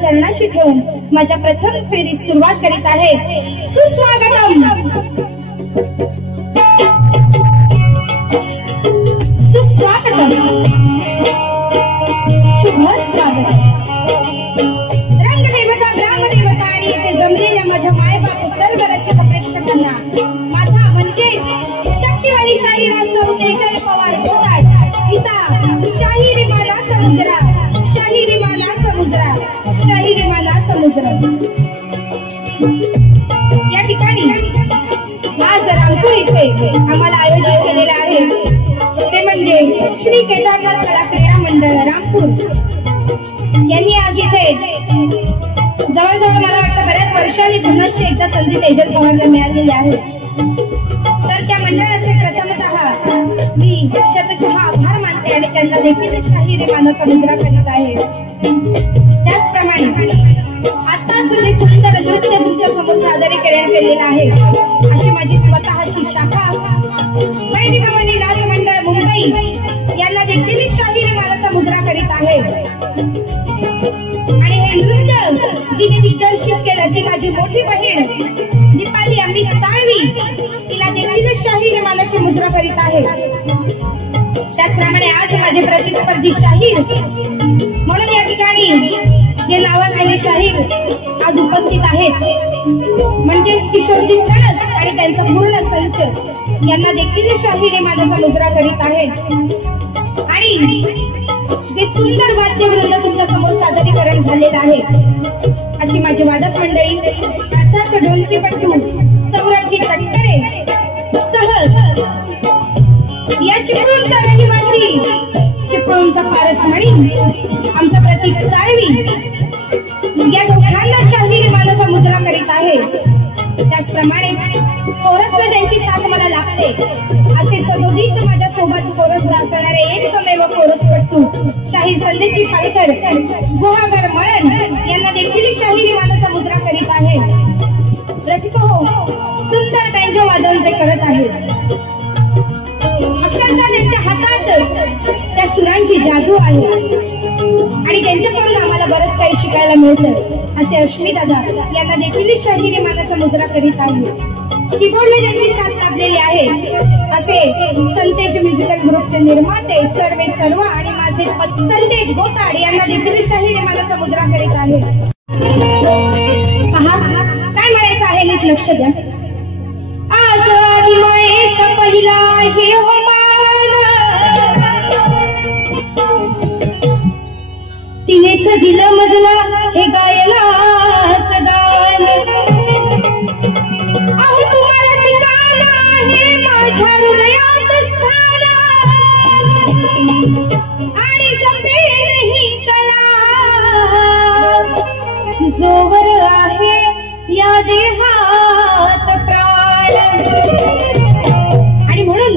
चरणाशी ठेवून माझ्या प्रथम फेरीत सुरुवात करीत आहे। सुस्वागतम सुस्वागतम शुभ स्वागत। रंगदेवता ग्रामदेवता आणि येथे जमलेल्या माझ्या मायबाप सर्व रसिक प्रेक्षकांना माझा म्हणजे शक्तिवाली शाहीराज चौधरी पवार बोलतात शाहीर माला समुद्रा शाहीर माला समुद्रा शाहीर माला समुद्रा। या ठिकाणी आज रामपूर इथे आम्हाला आयोजित केलेले आहे ते म्हणजे श्री केदारनाथ कला क्रीडा मंडळ रामपूर यांनी आज इथे जवळजवळ मला वाटतं बऱ्याच वर्षांनी पुन्हा एकदा संधी तेजल पवारला मिळालेली आहे। तर त्या मंडळाचे प्रथमतः मी शतशः आभार मानते आणि त्यांना देखील शाहीर माला समुद्रा करीत आहे। त्याचप्रमाणे आताच जे सुंदर नृत्य तुमच्या समोर सादरीकरण केलेलं आहे अशी माझी स्वतःची शाखा मानाची मुद्रा करीत आहे, त्याचप्रमाणे आज माझे प्रतिस्पर्धी शाहीर म्हणून या ठिकाणी जे नावाखाली शाहीर आज उपस्थित आहेत म्हणजे किशोरजी सणस आणि त्यांचा पूर्ण संच यांना देखील शाहीर मानाचा मुद्रा करीत आहे। आणि जे सुंदर वाद्यवृंद तुमच्या समोर सादरीकरण झालेलं आहे अशी माझी वादक मंडळी अर्थात ढोलकीपटू सौरभजी तटकरे सह या चिपळूणचा रहिवासी चिपळूणचा पारसमणी आमचा प्रतीक साळवी या दोघांना शाहीर मानाचा मुद्रा करीत आहे। त्याचप्रमाणे कोरसला त्यांची साथ मला लागते असे सदोदित माझ्या सोबत कोरसला असणारे एकमेव कोरसपटू शाहीर संदेशजी पाळकर गुहागर मळण यांना देखील शाहीर मानाचा मुद्रा करीत आहे। रसिक हो, सुंदर बँजो वादन ते करत आहेत, अक्षरशः त्यांच्या हातात त्या सुरांची जादू आहे आणि त्यांच्याकडून आम्हाला बरंच काही शिकायला मिळतं असे अश्विनी दादा यांना देखील शाहीर मानाचा मुजरा करीत आहे। कीबोर्डला ज्यांची साथ लाभलेली आहे असे संतेज म्युझिकल ग्रुपचे निर्माते सर्वे सर्व आणि माझे संदेश गोताड यांना देखील शाहीर मानाचा मुजरा करीत आहे। पहा काय म्हणायचं आहे, नीट लक्ष द्या। आज आदिमायेचा पहिला हे तिनेच दिलं मजला हे गायलाच गाण, अहो तुम्हाला शिकायला हे माझ्या हृदयात स्थान आणि जपेल ही कला जोवर आहे या देहात प्राण। आणि म्हणून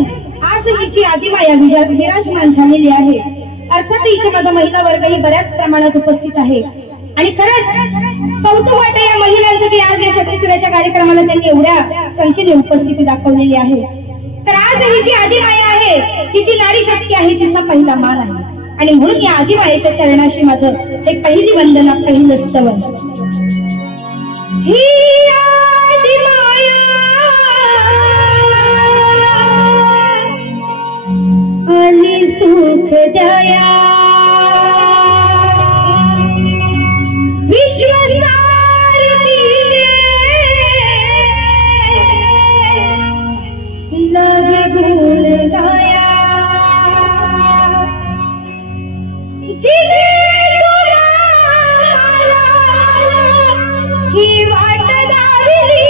आज ही जी आदिमाया विराजमान झालेली आहे अर्थात इथे माझा महिला वर्गही बऱ्याच प्रमाणात उपस्थित आहे आणि खरंच कौतुक वाटतं या महिलांचं की आज या शक्तीचुराच्या कार्यक्रमाला त्यांनी एवढ्या संख्येने उपस्थिती दाखवलेली आहे। तर आज ही जी आदिमाया आहे ही जी नारी शक्ती आहे तिचा पहिला मान आहे आणि म्हणून या आदिमायेच्या चरणाशी माझं एक पहिली वंदना, पहिलं स्तवन। ही आदिमाया आली सुख द्याया लगे गुण गाया ही वाट दाविली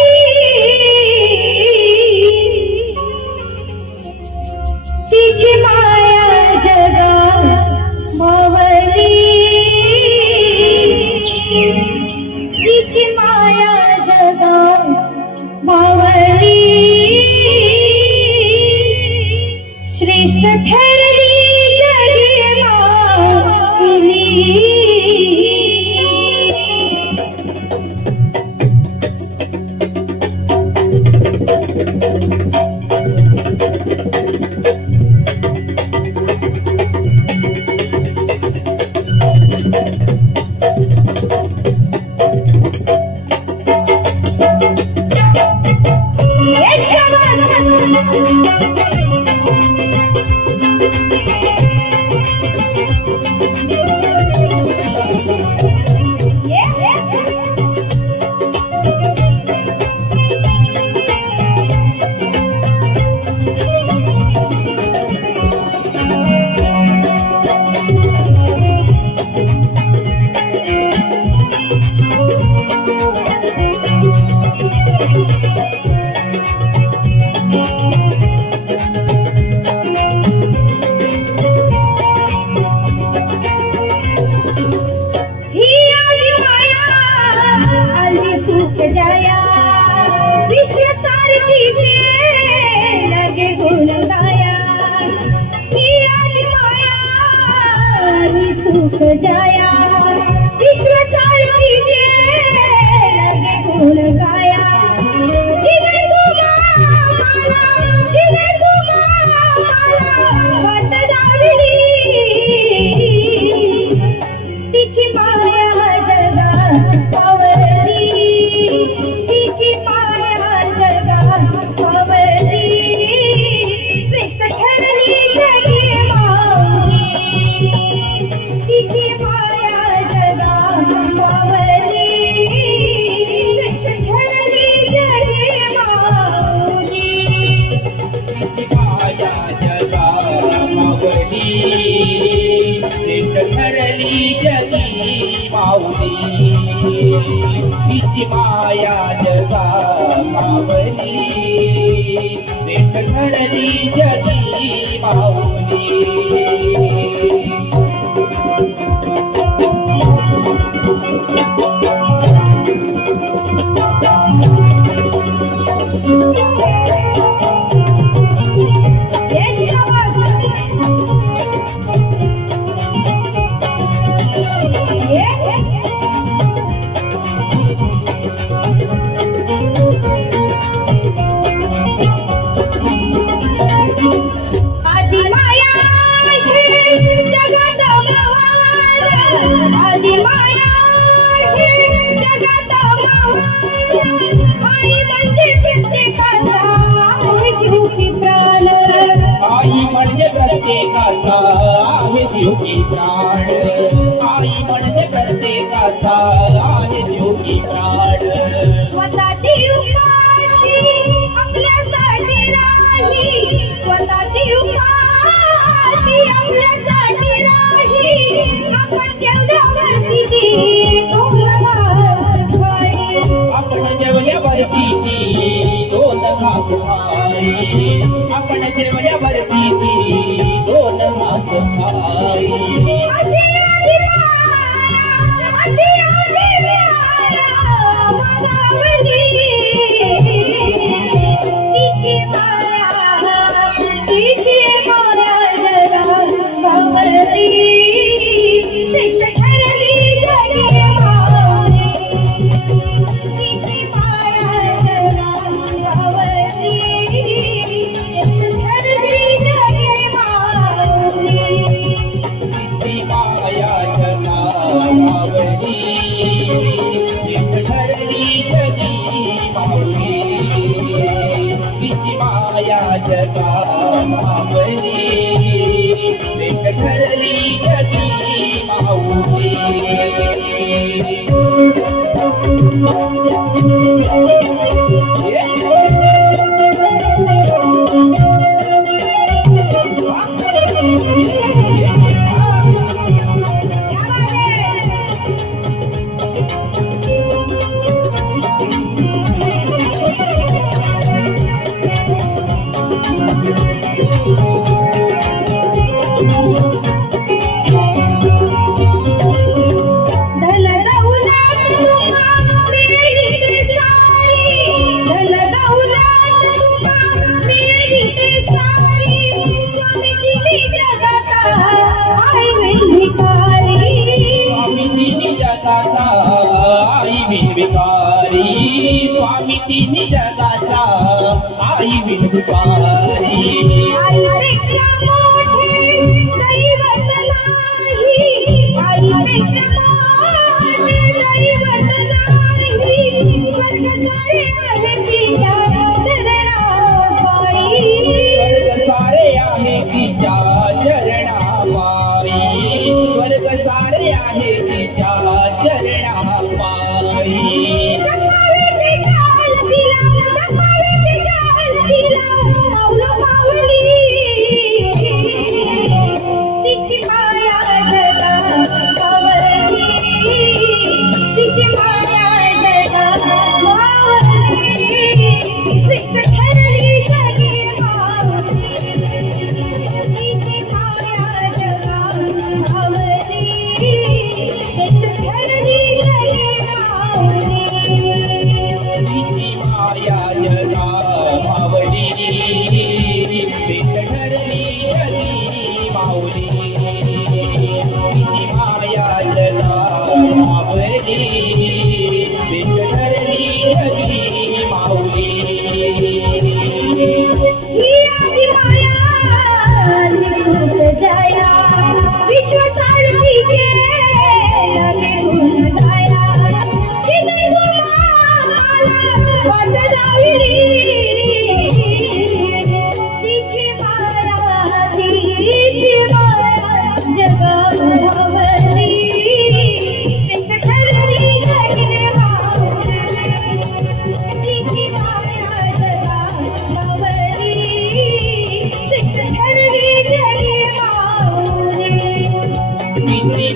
तिची माया जगा मावली, तिची माया जगा मावली श्रेष्ठ ठरली जगी माऊली। ठरली जगी माऊली तिची माया जगा मावली भेट ठरली जगी माऊली आई म्हणजे प्रत्येकाचा आहे जीव की प्राण आई म्हणजे प्रत्येकाचा आहे जीव की प्राण स्वतःची उपाशी आपल्यासाठी राही स्वतःची उपाशी आपल्यासाठी राही आपण जेवढ्यावरती आपण जेवल्यावरती दोन घास खाई आपण जेवल्यावरती दोन घास खाई जगा मावली भेट ठरली जगी माऊली आई भिकारी स्वामी तिन्ही जगाचा आई भिकारी आईपेक्षा मोठे दैवत नाही आईपेक्षा मोठे दैवत नाही स्वर्ग सारे आहे तिच्या चरणापायी स्वर्ग सारे आहे तिच्या चरणापायी स्वर्ग सारे आहे तिच्या चरणापायी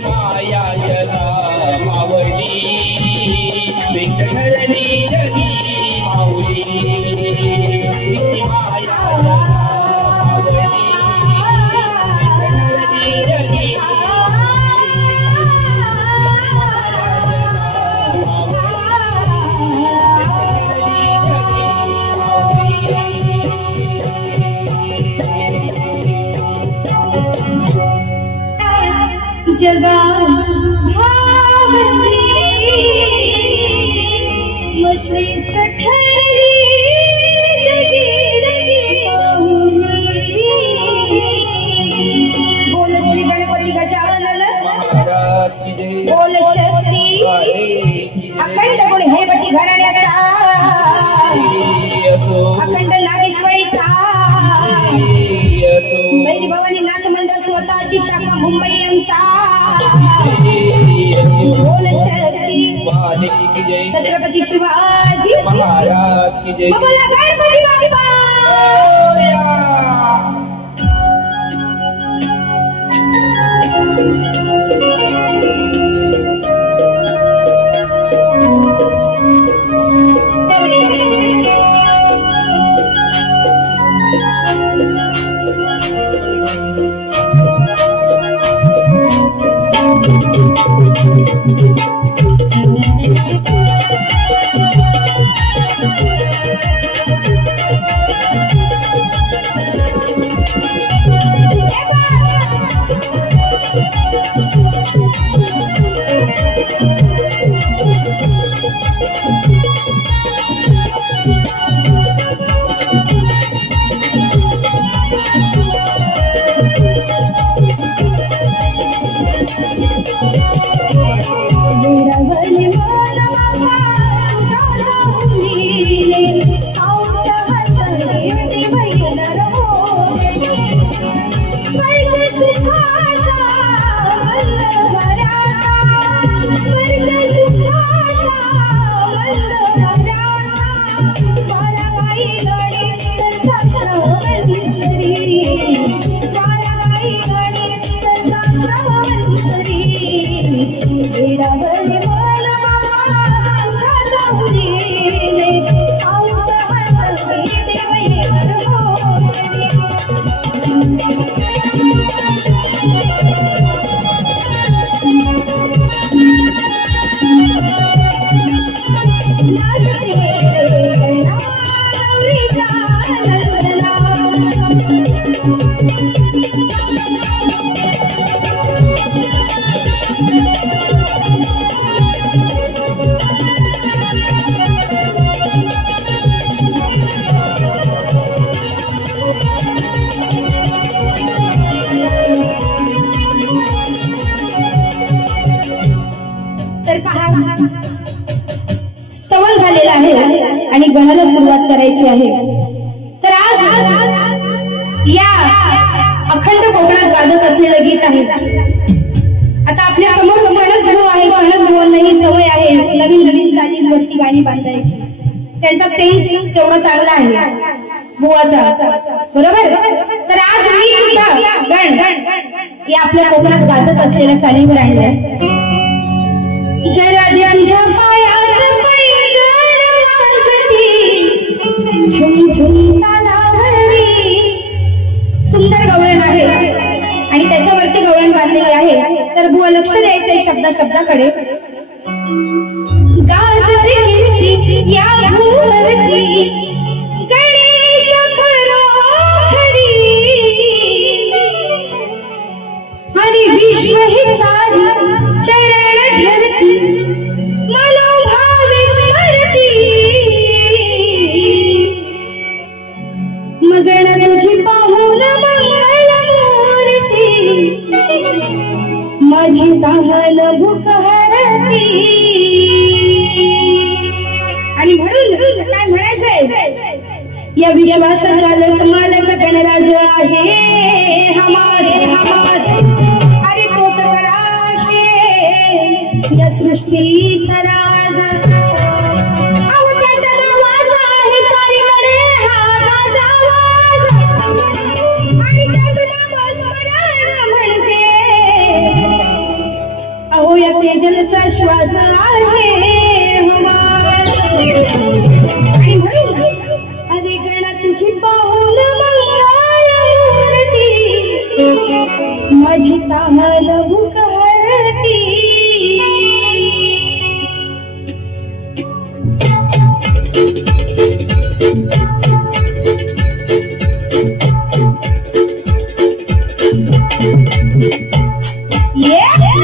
माया जगा भावती मग श्रेष्ठ ठरली जगी बोल श्री गणपती गजानन महाराज की जय बोल शक्ती अखंड गुण हेबती घराण्याचा अखंड नागेश्वरीचा बैरी भवानी नाथ मंडळ स्वतःची शाखा मुंबई आमचा बोल शक्ती की जय छत्रपती शिवाजी महाराज की जय बोला गणपती बाप्पा स्तवन झालेला आहे आणि गणाला सुरुवात करायची आहे। तर आज या अखंड कोकणात गाजत असलेलं गीत आहे। आता आपल्या समोर सणच भाऊ आहे, सणच भावांना ही सवय आहे नवीन नवीन चालींवरती गाणी बांधायची। त्यांचा सेन्स तेवढा चांगला आहे बुवाचा, बरोबर। तर आज मी सुद्धा गण या आपल्या कोकणात गाजत असलेल्या चालीवर आणलंय। गराद्यांच्या पायात पैंजण वाजती, झुम झुम तालावरी। सुंदर गवळण आहे आणि त्याच्यावरती गवळण बांधलेली आहे। तर बुवा लक्ष द्यायचंय शब्दाकडे। गाजते या भूवरती गणेश खरोखरी, हरी विश्व ही सारी चरण धरती मनोभावे स्मरती। मगन तुझी पाहून मंगल मूर्ती, माझी तहान भूक हरती। आणि म्हणून काय म्हणायचंय, या विश्वासाचा मालक गणराज आहे हमारे हमारे, अरे तोच खरा आहे या सृष्टीचा राज। अहो त्याच्या नावाचा आहे चारीकडे हा गाजावाज, आणि त्याचं नाव स्मरण म्हणजे अहो या तेजलचा श्वास आहे हमारा। आणि म्हणून अरे गणा तुझी पाहून मंगल मूर्ती, माझी तहान भूक हरती। Yeah!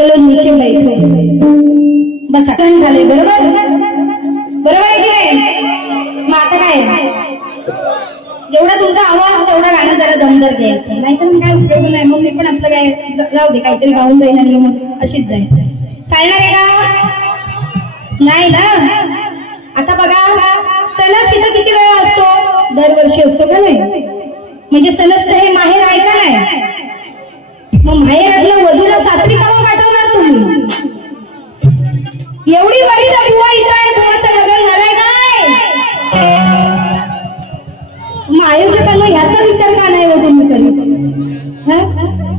चलो नीचे बैठो. बसा. झाले बरोबर बरोबर आहे की नाही. मग आता काय जेवढा तुमचा आवाज तेवढा गाणं जरा दमदार द्यायचं, नाहीतर मग काय उपयोग नाही. मग मी पण आपलं काय जाऊ दे काहीतरी गाऊन जाईल आणि मग अशीच जाईल. चालणार आहे का? नाही ना. आता बघा सणस इथं किती वेळा असतो? दरवर्षी असतो का नाही. म्हणजे सणसचं हे माहेर आहे का नाही. मग माहेरातल्या वधूला सासरी काढून पाठवणार तुम्ही. एवढी वर्ष बुवा इथं आहे, बुवाचं लग्न झालंय काय. मग आयोजकांना ह्याचा विचार का नाही होतो मी करीत.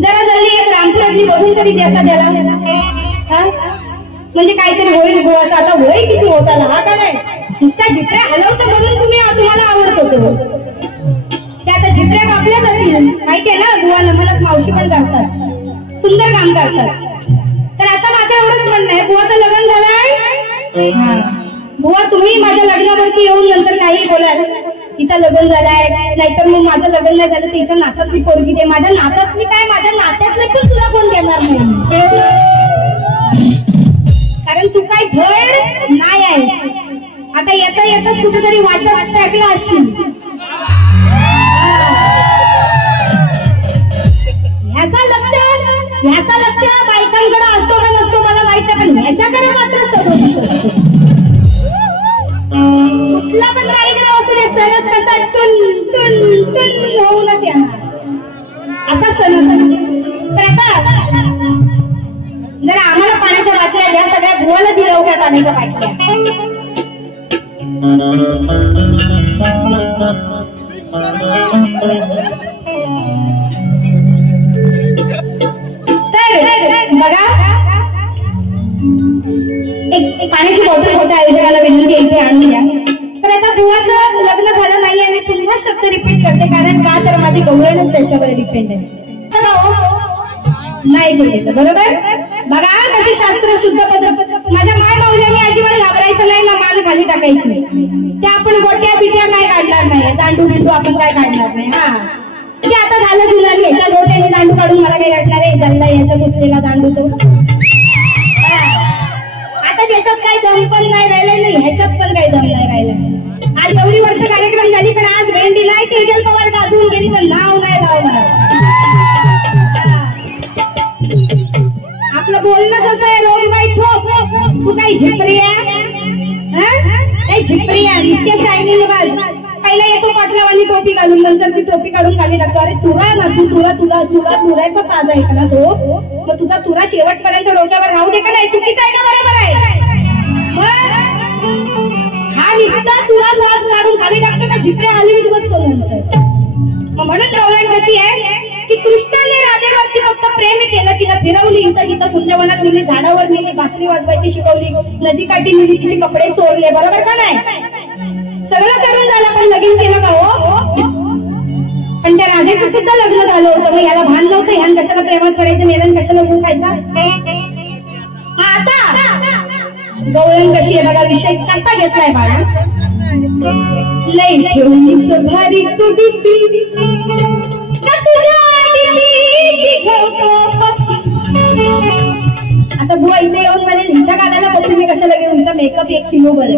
जरा जल्दी एक रामपुरातली बघून तरी द्यासा त्याला. म्हणजे काहीतरी होईल बुवाचा. आता वय किती होत आला हा का नाही. नुसत्या जित्र्या हलवतं म्हणून तुम्हाला आवडत होतो. त्या आता जित्र्या कापल्या जातील माहितीये ना. बुवा नमनक मावशी पण करतात, सुंदर काम करतात. तर आता माझं एवढंच म्हणणं आहे, बुवाचं लग्न झालंय. बुवा तुम्ही माझ्या लग्नावरती येऊन नंतर काही बोलाल तिचं लग्न झालंय, नाहीतर मग माझं लग्न नाही झालं तिच्या नात्यातली पोरगी दे. माझ्या नात्यातली काय, माझ्या नात्यातले पण तुला कोण देणार नाही. कारण तू काय धड नाही आहे. आता येता येता कुठेतरी वाटत ऐकलं असशील. ह्याचा लक्ष बायकांकडे असतो का नसतो मला माहित नाही, पण ह्याच्याकडे मात्र सगळं. कुठला पण कार्यक्रम असू दे सणच कसा टुन टुन टुन होऊनच येणार असा सण असतो. तर आता जरा आम्हाला पाण्याच्या बाटल्या द्या. सगळ्या बुवाला दिलं का पाण्याच्या बाटल्या. बघा एक पाण्याची बॉटल मोठ्या आयोजकाला विनंती इथे आणून द्या. तर आता बुवाचं लग्न झालं नाही आणि पुन्हा शब्द रिपीट करते, कारण का तर माझी गवळणच त्याच्यावर डिपेंड आहे. नाही बोलले बरोबर. बघा कशी शास्त्र शुद्ध पद्धत. माझ्या माय माऊलीने अजिबात घाबरायचं नाही ना, मान खाली टाकायची. त्या आपण गोट्या बिट्या काय काढणार नाही, दांडू बिंडू आपण काय काढणार नाही. हा ते आता झालं तुला याच्या गोट्याने दांडू काढून मला काही वाटणार आहे. झाला याच्या मुसलेला दांडू तो. आता त्याच्यात काही दम पण नाही राहिलं नाही, ह्याच्यात पण काही दम नाही राहिलं. आज एवढी वर्ष कार्यक्रम झाली पण आज भेंडी नाही तेजल पवार गाजून गेली पण नाव नाही लावणार. आपलं बोलणं कसं आहे रोगबाई ठोक. तू काही झिपरी आहे, काही झिपरी आहे. इतक्या शायनिंग बाज. पहिला येतो पाटलावाली टोपी घालून, नंतर ती टोपी काढून खाली टाकतो. अरे तुरा ना तू तुला तुरायचा साज आहे का ना तो. मग तुझा तुरा शेवटपर्यंत डोक्यावर राहू दे का नाही. चुकीचं आहे का बरोबर आहे. हा निस्ता तुला साज काढून खाली टाकतो का झिपऱ्या हलवीत बसतो नंतर. मग म्हणून गवळण कशी आहे की कृष्णाने राधेवरती फक्त प्रेम केलं, तिला फिरवली, इथं इथं कुंजवनात नेली, झाडावर नेली, बासरी वाजवायची शिकवली, नदीकाठी नेली, तिचे कपडे चोरले. बरोबर का नाही. सगळं करून झालं पण लगीन केलं का हो. पण त्या राधेचं सुद्धा लग्न झालं होतं. मग याला भान नव्हतं ह्यान कशाला प्रेमात पडायचं, मेलन कशाला गुण खायचा. आता गवळण कशी आहे बघा. विषय कसा घेतलाय बाळा. लई ठेवली भारी तुझी आता बुवा इथे येऊन म्हणजे हिच्या गाण्याला बघून मी कशाला घेऊन तुमचा मेकअप 1 किलो बरे.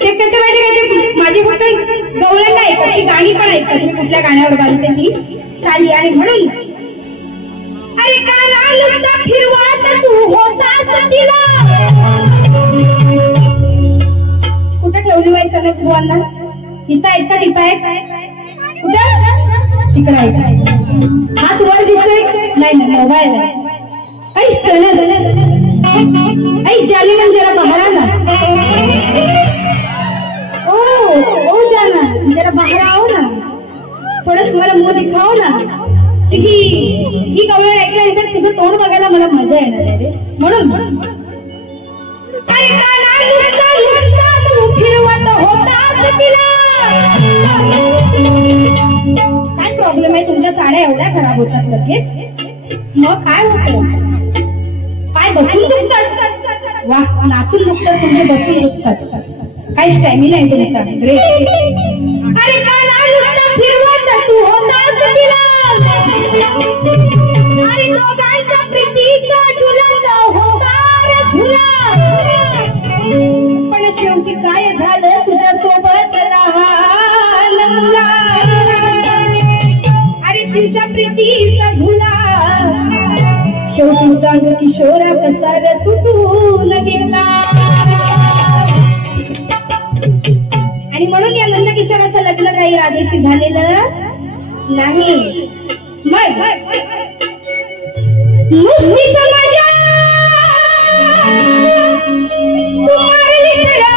ते कसे माहिती का, माझी फक्त गवळण नाही ऐकत, ती गाणी पण ऐकतात. मी कुठल्या गाण्यावर घालते ती चाली. आणि म्हणून अरे काला नुसता फिरवा तर तू होतास तिला. कुठं ठेवली बाई सगळ्याच बुवांना. तिथं आहेत का तिथं आहेत कुठं तिकडे आहेत. हात वर दिसतोय नाही ना मोबाईल आहे. काही सणच काही जाली म्हणजे जरा बाहेर आला. ओ जाना जरा बाहेर आओ ना, थोडं तुम्हाला मुंह दिखाओ ना. ही गवळण ऐकल्यानंतर तुझं तोंड बघायला मला मजा येणार आहे रे. म्हणून काय प्रॉब्लेम आहे. तुमच्या साड्या एवढ्या खराब होतात लगेच. मग काय होतं. पाय बसून दुखतात. वा नाचून दुखतात तुमचे, बसून दुखतात. काही स्टॅमिना आहे तुमचा. ग्रेट. अरे फिरवत तू होतास तिला. अरे दोघांच्या तुझ्या प्रीतीचा झुला शेवटी सांग किशोरा कसा रे तुटून गेला. आणि म्हणून या नंदकिशोराचं लग्न काही राधेशी झालेलं नाही. मग नुसतीच मजा तू मारली सरा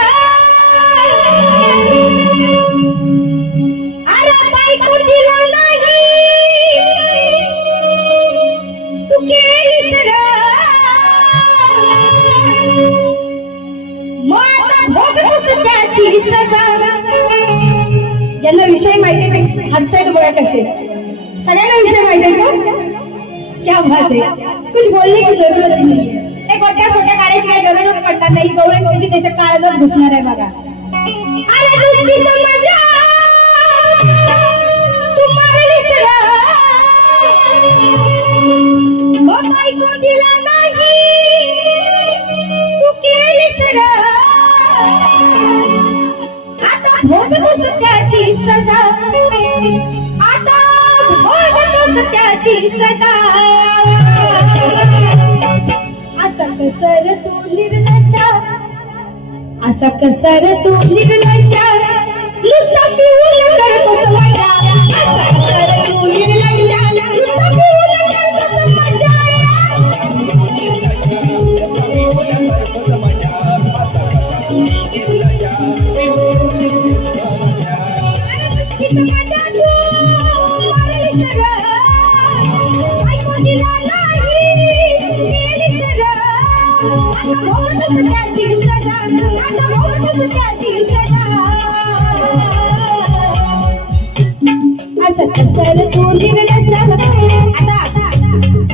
अरे बायको दिला नाही तू केली सरा मग भोगतोस त्याची सजा. ज्यांना विषय माहिती नाही हसतायत बघा कसे. सगळ्यांना विषय माहिती आहे का? क्या बात है. कुछ बोलने की जरूरत नहीं. एक मोठ्या छोट्या गाण्याची काही गरजच पडणार नाही. गौरव कशी त्याच्या काळजात घुसणार आहे बघा. दिला नाही तू केली सरा आता भोगतोस त्याची सजा. आता भोगतोस त्याची सजा. असा कसर तू निर्लज्जा असा कसर तू निर्लज्जा नुसता पिऊन करतोस मजा. असा कसर तू निर्लज्जा नुसता पिऊन करतोस मजा.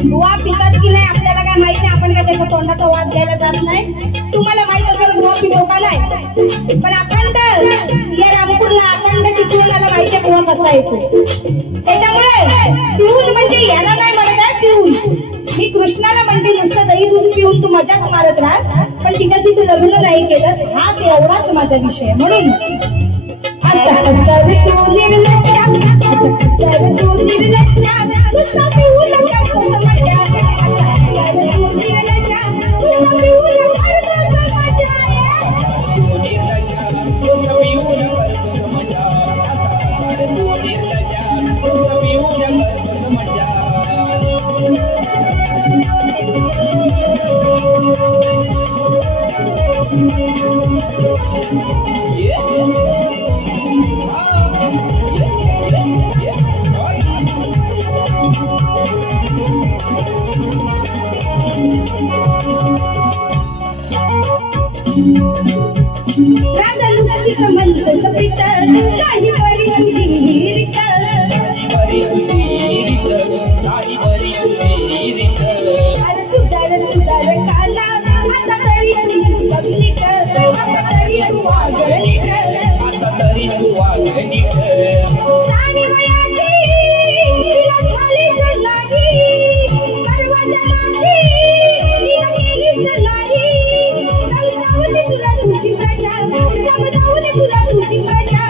बुवा पितात की नाही आपल्याला काय माहिती. आपण काय त्याचा तोंडाचा वास घ्यायला जात नाही. तुम्हाला माहित असेल बुवा पितो का नाही. पण अखंड या रामपूरला अखंड चिपळूणाला माहिती आहे बुवा कसा येतो. त्याच्यामुळे पिऊन म्हणजे याला नाही म्हणत आहे पिऊन. मी कृष्णाला म्हणते नुसतं दही दूध पिऊन तू मजाच मारत राहा पण तिच्याशी तू लग्न नाही केलंस हाच एवढाच माझा विषय. म्हणून असा कसर तू निर्लज्जा असा कसर तू निर्लज्जा नुसता पिऊन करतोस मजा. असा कसर तू निर्लज्जा नुसता पिऊन करतोस मजा. संबंध सपित काही बरी रीत अरे सुधार सुधार काला आता तरी तू बघलीत आता तरी तू वागणीत आता तरी तू वागणीत. राणी वयाची तिला झालीच नाही सर्वजनाची तिला गेलीच नाही. समजावली तुला तुझी प्रजा समजावली तुला तुझी प्रजा.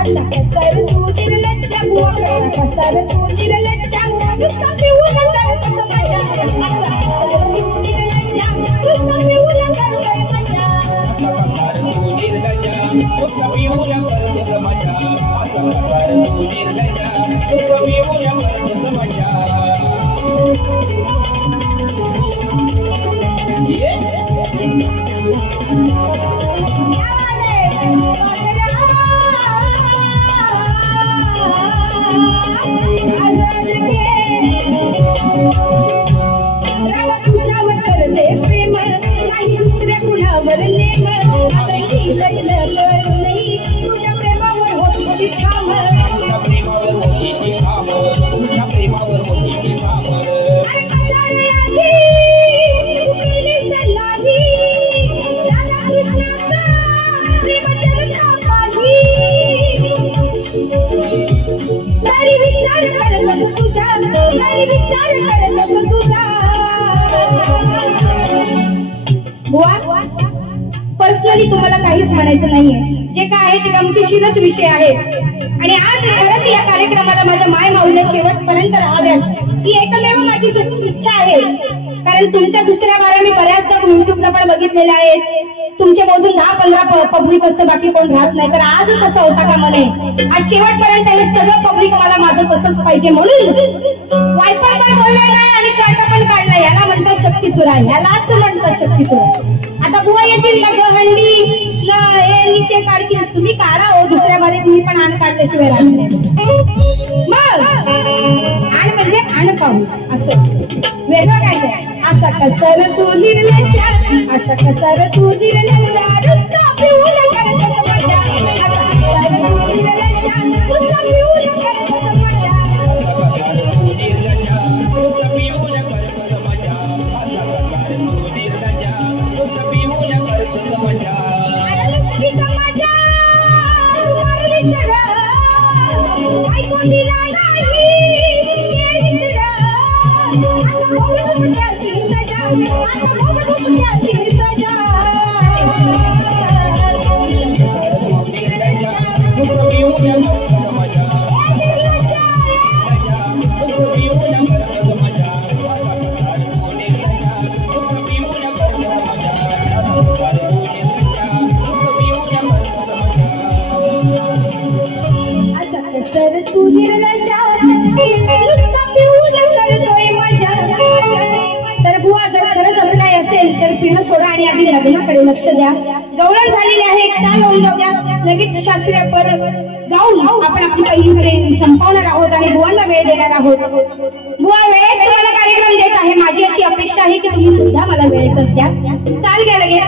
असा कसर तू निर्लज्जा बुवा कसर तू निर्लज्जा नुसता पिऊन करतोस मजा. असा कसर तू निर्लज्जा नुसता पिऊन करतोय मजा. असा कसर तू निर्लज्जा नुसता पिऊन करतोस मजा. असा कसर तू निर्लज्जा नुसता पिऊन करतोस मजा. तुझ्यावर करते प्रेम काही दुसऱ्या कुणावर नेम. लग्न करू नाही तुझ्या प्रेमावर होती ठाम. तुझ्या प्रेमावर होती ठाम. तुझ्या प्रेमावर होती ठाम. पर्सनली तुम्हाला काहीच म्हणायचं नाहीये. जे काय आहे ते गमतीशीरच विषय आहे. आणि आज खरंच या कार्यक्रमाला माझ्या माय माऊल्या शेवटपर्यंत राहाव्यात ही एकमेव माझी इच्छा आहे. कारण तुमच्या दुसऱ्या वाऱ्या मी बऱ्याचदा युट्यूबला पण बघितलेल्या आहेत. तुमचे मोजून 10-15 पब्लिक असतं, बाकी कोण राहत नाही. तर आज तसं होता का म्हणे, आज शेवटपर्यंत हे सगळं पब्लिक मला माझं तसंच पाहिजे म्हणून वायपर पण बोलला नाही आणि काटा पण काढला. याला म्हणतात शक्तीतुरा, यालाच म्हणतात शक्तीतुरा. आता बुवा येतील ना गहंडी हे ते काढतील, तुम्ही काढा हो. दुसऱ्या बारीत मी पण आण काढल्याशिवाय राहत नाही. मग आण म्हणजे आण पाहू असं वेगळं काय काय. असा कसर तू निर्लज्जा, असा कसर तू निर्लज्जा, नुसता पिऊन करत मजा. असा कसर तू निर्लज्जा, नुसता पिऊन करत मजा. लग्नाकडे लक्ष द्या. गौरव झालेले आहे, चाल होऊन जाऊ द्या. लगेच शास्त्रीय पद गाऊन आपण आपली पहिलीकडे संपवणार आहोत आणि बुवांना वेळ देणार आहोत. बुवा वेळेत तुम्हाला कार्यक्रम देत आहे. माझी अशी अपेक्षा आहे की तुम्ही सुद्धा मला वेळेतच द्या. चाल घ्या लगेच.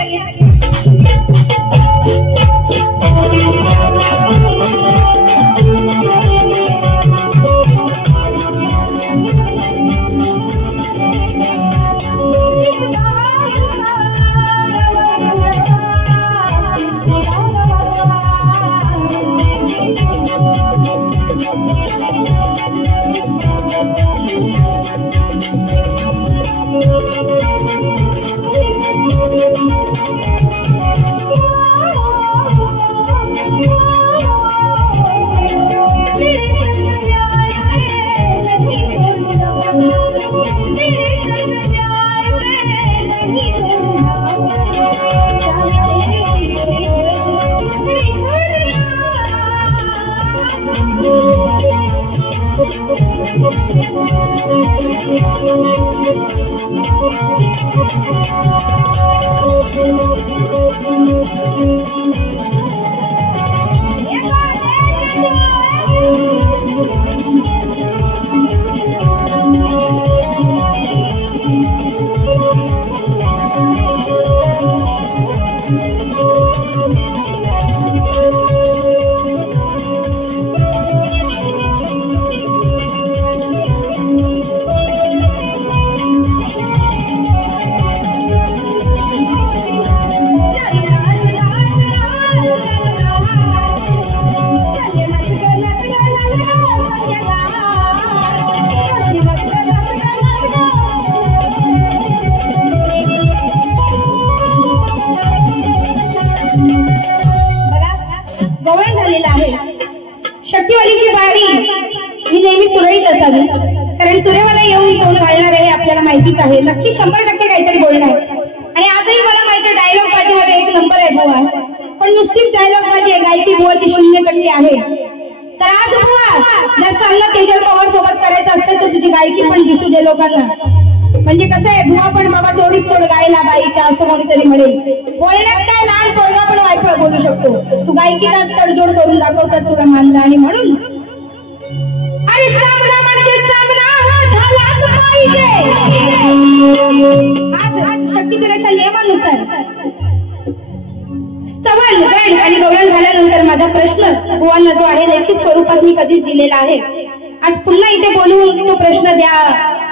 कारण तुरेवाला येऊन तोंड घालणार आहे आपल्याला माहितीच आहे. नक्की 100% काहीतरी बोलणार. आणि आजही मला माहिती डायलॉग बाजीमध्ये 1 नंबर आहे बुवा. पण नुसतीच डायलॉग बाजी आहे, गायकी बुवाची 0% आहे. तर आज बुवा जर सांगणं तेजल पवार सोबत करायचं असेल तर तुझी गायकी पण दिसू दे लोकांना. म्हणजे कसं आहे बुवा पण बाबा थोडीच थोड गायला बाईच्या असं कोणीतरी म्हणेल. बोलण्यात काय लहान पोरगा पण वायफळ बोलू शकतो. तू गायकीचाच तडजोड करून दाखवतात तुला मानलं. आणि म्हणून अरे सामना म्हणजे सामना हा झालाच पाहिजे. आज शक्तीतुराच्या नियमानुसार स्तवन गण आणि गौरव झाल्यानंतर माझा प्रश्न बुवांना जो आहे लेखी स्वरूपात मी कधीच दिलेला आहे. आज पुन्हा इथे बोलून तो प्रश्न द्या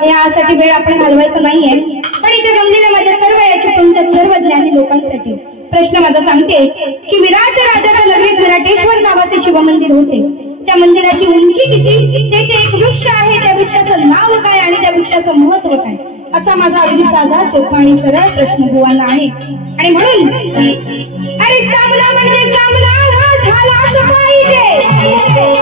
यासाठी वेळ आपण घालवायचा नाहीये. पण इथे जमलेल्या माझ्या सर्व याच्या तुमच्या सर्व ज्ञानी लोकांसाठी प्रश्न माझा सांगते की विराट राजाच्या नगरीत विराटेश्वर नावाचे शिवमंदिर होते. त्या मंदिराची उंची किती, तेथे एक वृक्ष आहे, त्या वृक्षाचं नाव काय आणि त्या वृक्षाचं महत्व काय, असा माझा अगदी साधा सोपा आणि सरळ प्रश्न बुवांना आहे. आणि म्हणून अरे सामना म्हणजे सामना हा झालाच पाहिजे.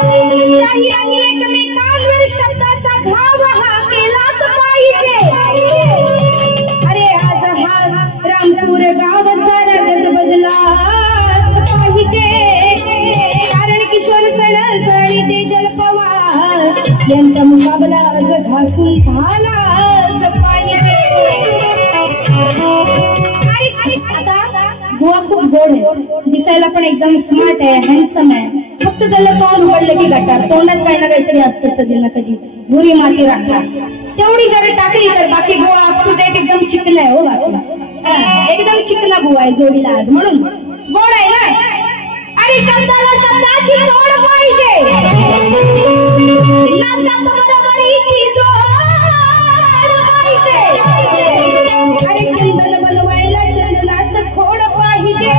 यांचा मुकाबला आज घासून झाला आता बुवा खूप गोड आहे, दिसायला पण एकदम स्मार्ट आहे, हँडसम आहे. फक्त त्याला तोंड उघडलं की गटार, तोंडात काही ना काहीतरी असतं कधी ना कधी. भुरी माती राखला तेवढी जरी टाकली तर बाकी बुवा अप टू डेट एकदम चिकन आहे. हो आपला एकदम चिकना बुवा आहे जोडीला आज, म्हणून गोड आहे ना. आणि शब्दाला शब्दाची तोड पाहिजे, नाचात बरोबरीची जोड पाहिजे. अरे चंदन बनवायला चंदनाचं खोड पाहिजे.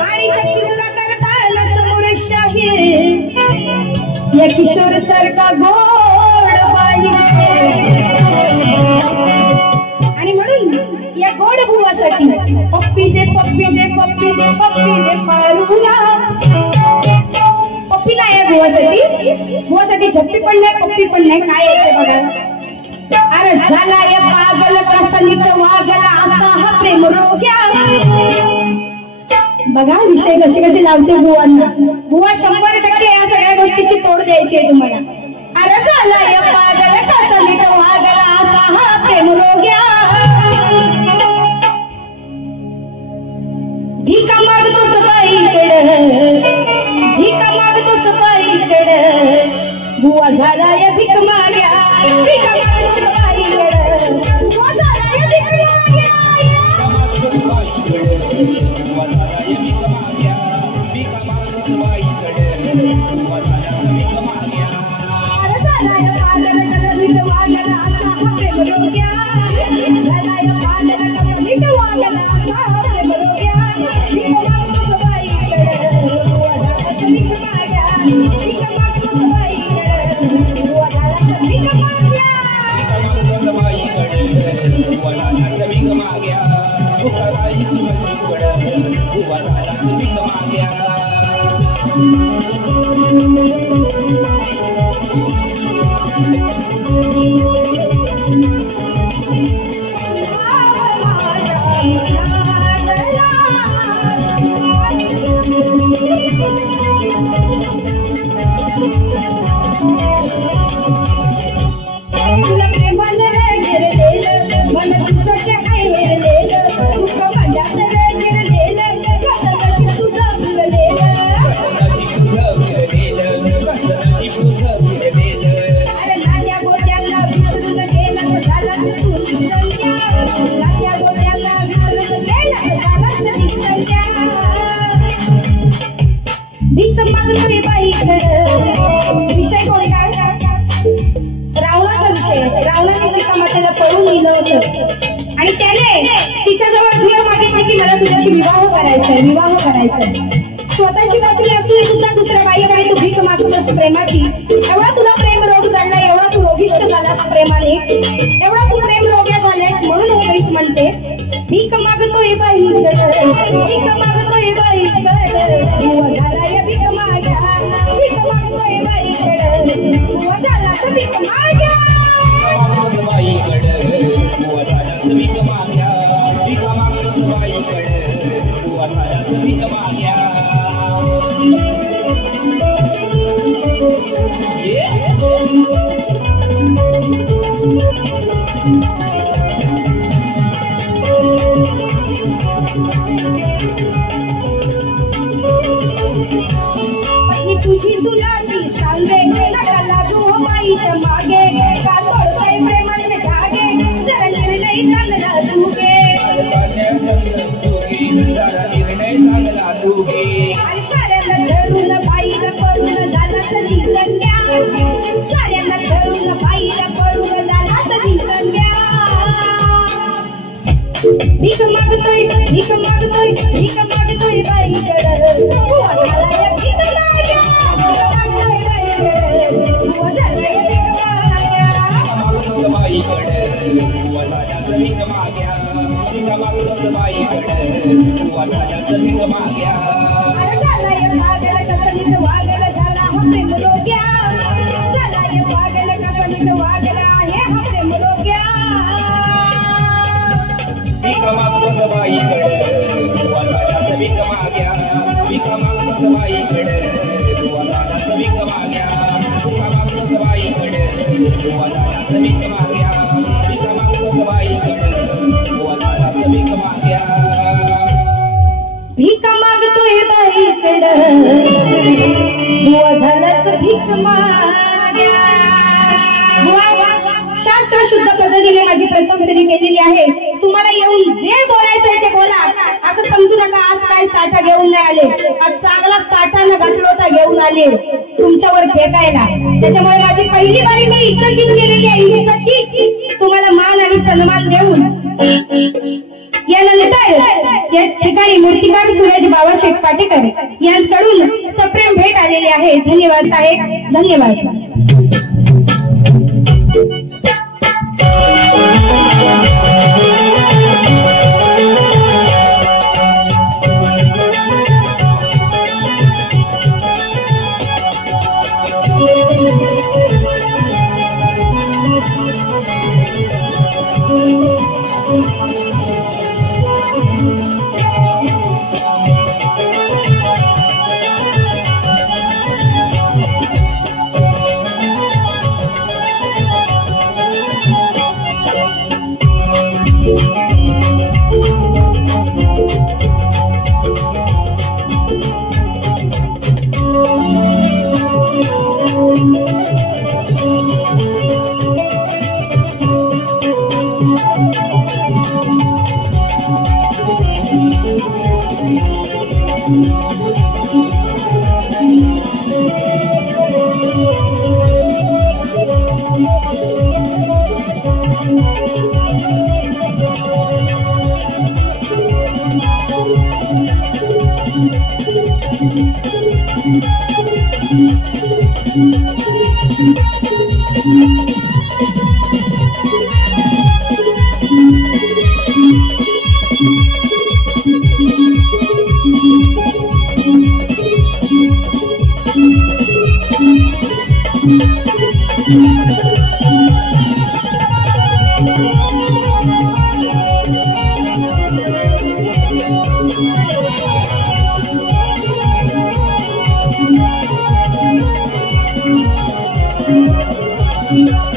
आणि शक्ती तुला करताना समोर शाहीर या किशोर सारखा गोड पाहिजे. आणि म्हणून या गोड बुवासाठी पप्पी दे पप्पी दे पप्पी दे पप्पी दे पारूला. पप्पी नाही आहे बुवासाठी झप्पी पण नाही पप्पी पण नाही. काय येते बघा. अरे झाला या पागल कसा नीट वागला असा हा प्रेम रोग्या. बघा विषय कशी कशी लावते बुवांना. बुवा 100% या सगळ्या गोष्टीची तोड द्यायची आहे तुम्हाला. अरे झाला या पागल कसा नीट वागला असा हा प्रेम रोग्या. भीका मागतोस बाईकडे, भीका मागतोस बाईकडे. बुवा झाला या भीक माग्या, भीका मागतोस बाईकडे. बुवा झाला या भीक माग्या. अरे झाला या पागल कसा नीट वागला असा हा प्रेम रोग्या. झाला या पागल कसा नीट वागला असा हा प्रेम रोग्या. विषय कोणता? रावणाचा विषय. रावणाने सीता मातेला पळून नेलं होतं आणि त्याने तिच्याजवळ धीर मागितली की मला तुझ्याशी विवाह करायचाय, विवाह करायचाय. स्वतःची बाजूला असून सुद्धा दुसऱ्या बाईकडे तू भीक मागतोस प्रेमाची. एवढा तुला प्रेम रोग झाला, एवढा तू रोगिष्ट झालास प्रेमाने, एवढा तू प्रेम रोग्या झालेस. म्हणून हो बाई म्हणते भीक मागतोय बाई, भीक मागतोय बाई. बुवा झाला या भीक माग्या, भीक मागतोय बाईकडे. बुवा झाला तर भीक माग्या. तुझी तुला ती सांगे नका लागू बाईच्या मागे. का तोडतोय प्रेमाचे धागे, जरा निर्णय चांगला तुगे. आणि साऱ्यांना धरून बाईला पळून झाला तरी संध्या. साऱ्यांना धरून बाईला पळून झाला तरी संध्या. भीक मागतोय, भीक मागतोय, भीक मागतोय बाईकडे. बुवा झाला या भीक माग्या, मागतोय बाईकडे. बुवा झाला या भीक माग्या. बाईकडे बुवा झाला भीक माग्या, भीक मागतोस बाईकडे. बुवा झाला भीक माग्या. अरे झाला या पागल कसा नीट वागला झाला हा प्रेम रोग्या. झाला या पागल कसा नीट वागला आहे हा प्रेम रोग्या. भीक मागतोस बाईकडे, बुवा झाला भीक माग्या. भीक मागतोस बाईकडे, बुवा झाला भीक माग्या. भीक माग्या भीक मागतो बाई बुवा झाला भीक माग्या भीक मागतोय बाईकडं बुवा झालास भीक माग्या शास्त्र शुद्ध पद्धतीने माझी प्रथम फेरी केलेली आहे तुम्हाला येऊन जे बोलायचं आहे ते बोला असं समजू नका आज काय साठा घेऊन नाही आले आज चांगला साठानं घातला होता घेऊन आले तुमच्यावर फेकायला त्याच्यामुळे माझी पहिली बारी मी इज्जत घेऊन गेलेली आहे इज्जत तुम्हाला मान आणि सन्मान देऊन यानंतर या ठिकाणी मूर्तिकार सूरज बाबाशेठ पाटेकर यांच्याकडून सप्रेम भेट आलेली आहे धन्यवाद आहे धन्यवाद Thank you.